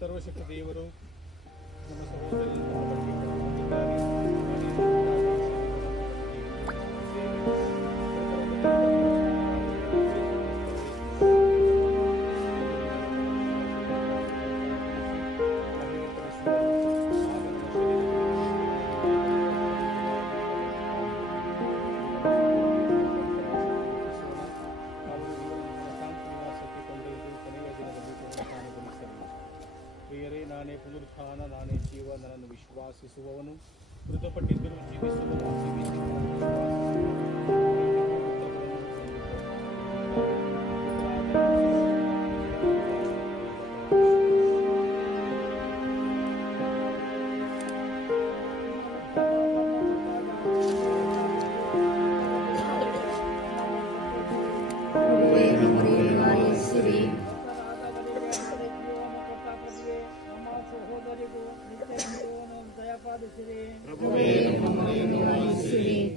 ಸರ್ವಶಕ್ತ ದೇವರು ನಮ್ಮ ಸಹೋದರಿ ನಮ್ಮ ಬಗ್ಗೆ ಪ್ರಿಯರೇ, ನಾನೇ ಪುನರುತ್ಥಾನ, ನಾನೇ ಜೀವ, ನನ್ನನ್ನು ವಿಶ್ವಾಸಿಸುವವನು ಮೃತಪಟ್ಟಿದ್ದರೂ ಜೀವಿಸುವನು,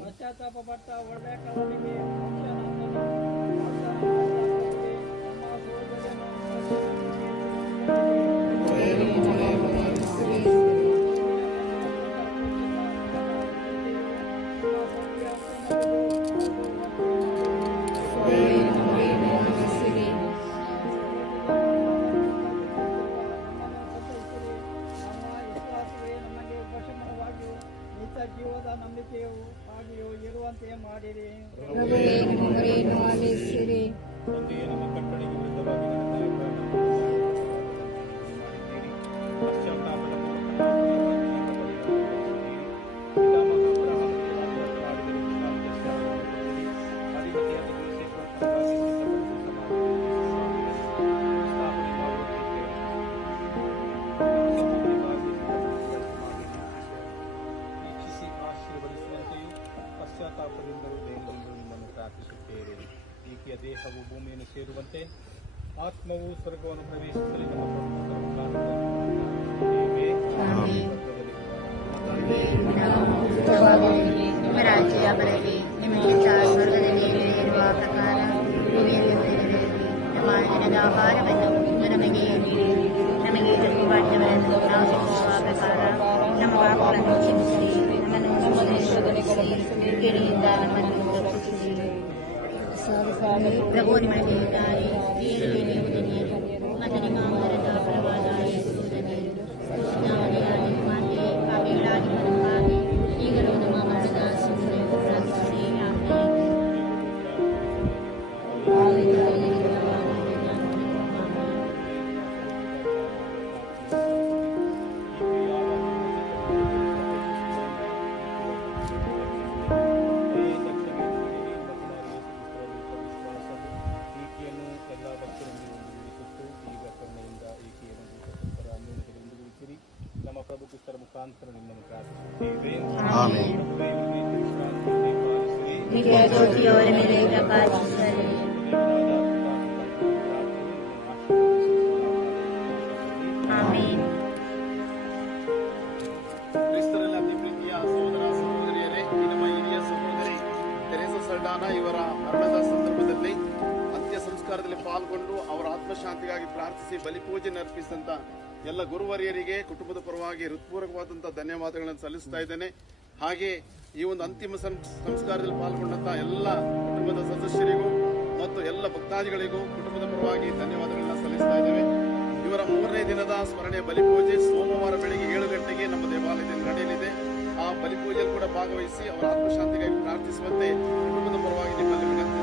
ಪಶ್ಚಾತ್ತಾಪಪಟ್ಟ ಒಳ್ಳೆಯ ಕವನಿಗೆ ಜೀವದ ನಂಬಿಕೆಯು ಹಾಗೆಯೂ ಇರುವಂತೆ ಮಾಡಿರಿ. ತಂದೆಯೇ, ನಮ್ಮ ಕಟ್ಟಳೆಗೆ ವಿರುದ್ಧವಾಗಿ ಪಶ್ಚಾತ್ತಾಪದ ಪಶ್ಚಾತ್ತಾಪದಿಂದಲೂ ದಯೆಯಿಂದಲೂ ನಿಮ್ಮನ್ನು ಪ್ರಾರ್ಥಿಸುತ್ತೇವೆ. ಈಕೆಯ ದೇಹವು ಭೂಮಿಯನ್ನು ಸೇರುವಂತೆ ಆತ್ಮವು ಸ್ವರ್ಗವನ್ನು ಪ್ರವೇಶಿಸಲಿ. ನಿಮ್ಮ ರಾಜ್ಯ ಬರಲಿ, ನಿಮ್ಮ ಚಿತ್ತ ಸ್ವರ್ಗದಲ್ಲಿ ನೆರವೇರುವ ಪ್ರಕಾರ ಭೂಮಿಯಲ್ಲಿ ನೆರವೇರಲಿ. ನಮ್ಮ ದಿನದ ಆಹಾರವನ್ನು ನಮಗೆ ನೀಡಿ, ನಮಗೆ ತಪ್ಪಿಬಾರ್ದವರನ್ನು ನಾವು ಶಿಕ್ಷಿಸುವ ಪ್ರಕಾರ ನಮ್ಮ ಪಾಪಗಳನ್ನು ಕ್ಷಮಿಸಿರಿ, ನಮ್ಮನ್ನು ಕೀಡಿನಿಂದ ನಮ್ಮನ್ನು ರಕ್ಷಿಸಿರಿ. ಪ್ರಭು ನಿಮಗೆ ಇದ್ದಾರೆ, ಸ್ತ್ರೀಯರಲ್ಲಿ ನೀವು ಧನ್ಯರು, ಮತ್ತು ನಿಮ್ಮ ಆಹಾರದ ಫಲವಾದ ಯೇಸು ಧನ್ಯರು. ಕೃಷ್ಣಾವಳಿಯಾದ ಮಾತೆ, ಪಾಪಿಗಳಾಗಿರುವ ನಮಗಾಗಿ ಈಗಲೂ ನಮ್ಮ ಮರಣದ ಸಮಯದಲ್ಲಿಯೂ ಪ್ರಾರ್ಥಿಸಿರಿ. ನಮ್ಮ ಪ್ರಭು ಕ್ರಿಸ್ತರ ಮುಖಾಂತರ ನಿಮ್ಮನ್ನು ಪ್ರಾರ್ಥಿಸುತ್ತೇವೆ. ಕ್ರಿಸ್ತರಲ್ಲಿ ಅತಿ ಪ್ರೀತಿಯ ಸಹೋದರ ಸಹೋದರಿಯರೇ, ನಮ್ಮ ಹಿರಿಯ ಸಹೋದರಿ ತೆರೇಸಾ ಸರ್ಡಾನ ಇವರ ಮರಣದ ಸಂದರ್ಭದಲ್ಲಿ ಅಂತ್ಯ ಸಂಸ್ಕಾರದಲ್ಲಿ ಪಾಲ್ಗೊಂಡು ಅವರ ಆತ್ಮಶಾಂತಿಗಾಗಿ ಪ್ರಾರ್ಥಿಸಿ ಬಲಿಪೂಜೆ ಅರ್ಪಿಸಿದಂತ ಎಲ್ಲ ಗುರುವರಿಯರಿಗೆ ಕುಟುಂಬದ ಪರವಾಗಿ ಹೃತ್ಪೂರ್ವಕವಾದಂತಹ ಧನ್ಯವಾದಗಳನ್ನು ಸಲ್ಲಿಸ್ತಾ ಇದ್ದೇನೆ. ಹಾಗೆ ಈ ಒಂದು ಅಂತಿಮ ಸಂಸ್ಕಾರದಲ್ಲಿ ಪಾಲ್ಗೊಂಡಂತಹ ಎಲ್ಲ ಕುಟುಂಬದ ಸದಸ್ಯರಿಗೂ ಮತ್ತು ಎಲ್ಲ ಭಕ್ತಾದಿಗಳಿಗೂ ಕುಟುಂಬದ ಪರವಾಗಿ ಧನ್ಯವಾದಗಳನ್ನ ಸಲ್ಲಿಸ್ತಾ ಇದ್ದೇವೆ. ಇವರ 3ನೇ ದಿನದ ಸ್ಮರಣೆ ಬಲಿಪೂಜೆ ಸೋಮವಾರ ಬೆಳಗ್ಗೆ 7 ಗಂಟೆಗೆ ನಮ್ಮ ದೇವಾಲಯದಲ್ಲಿ ನಡೆಯಲಿದೆ. ಆ ಬಲಿಪೂಜೆಯಲ್ಲಿ ಕೂಡ ಭಾಗವಹಿಸಿ ಅವರ ಆತ್ಮಶಾಂತಿಗಾಗಿ ಪ್ರಾರ್ಥಿಸುವಂತೆ ಕುಟುಂಬದ ಪರವಾಗಿ ನಿಮ್ಮಲ್ಲಿ ವಿನಂತಿ